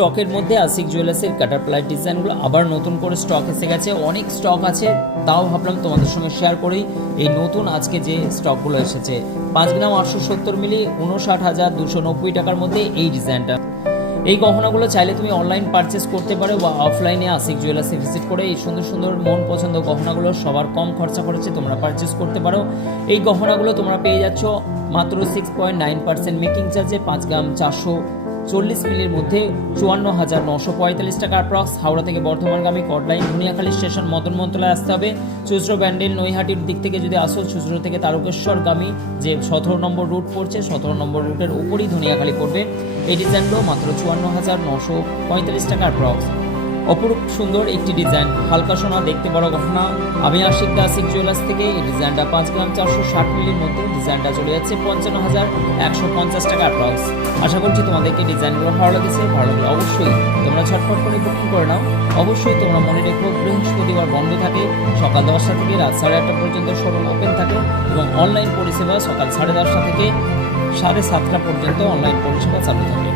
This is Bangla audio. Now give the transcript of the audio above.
স্টকের মধ্যে আশিক জুয়েলার্সের কাটারপ্লাই ডিজাইনগুলো আবার নতুন করে স্টক এসে গেছে। অনেক স্টক আছে, তাও ভাবলাম তোমাদের সঙ্গে শেয়ার করি এই নতুন আজকে যে স্টকগুলো এসেছে। 5 গ্রাম 870 মিলি 59,290 টাকার মধ্যে এই ডিজাইনটা। এই গহনাগুলো চাইলে তুমি অনলাইন পারচেস করতে পারো বা অফলাইনে আশিক জুয়েলার্সে ভিজিট করে এই সুন্দর সুন্দর মন পছন্দ গহনাগুলো সবার কম খরচা খরচে তোমরা পারচেস করতে পারো। এই গহনাগুলো তোমরা পেয়ে যাচ্ছ মাত্র 6.9% মেকিং চার্জে 5 গ্রাম 440 মিলির মধ্যে 54,945 টাকা অ্যাপ্রক্স। হাওড়া থেকে বর্ধমানগামী কটলাইন ধনিয়াখালী স্টেশন মদন মন্ত্রণালয়ে আসতে হবে। চুচড়ো ব্যান্ডেল নৈহাটির দিক থেকে যদি আসো, চুচড়ো থেকে তারকেশ্বরগামী যে 17 নম্বর রুট পড়ছে, 17 নম্বর রুটের উপরই ধনিয়াখালী পড়বে। এই ডিজাইনগুলো মাত্র 54,945 টাকা অ্যাপ্রক্স। অপরূপ সুন্দর একটি ডিজাইন, হালকা সোনা দেখতে বড় গহনা। আমি আশিক জুয়েলার্স থেকে এই ডিজাইনটা 5 গ্রাম 460 মিলির মধ্যে ডিজাইনটা চলে যাচ্ছে 55,150 টাকা অ্যাপ্রক্স। আশা করছি তোমাদেরকে ডিজাইনগুলো ভালো লেগেছে। ভালো লাগলে অবশ্যই তোমরা ছটফট করে বুকিং করে নাও। অবশ্যই তোমরা মনে রেখো বৃহস্পতিবার বন্ধ থাকে, সকাল 10টা থেকে রাত 8:30 পর্যন্ত শোরুম ওপেন থাকে এবং অনলাইন পরিষেবা সকাল 10:30 থেকে 7:30 পর্যন্ত অনলাইন পরিষেবা চালু থাকে।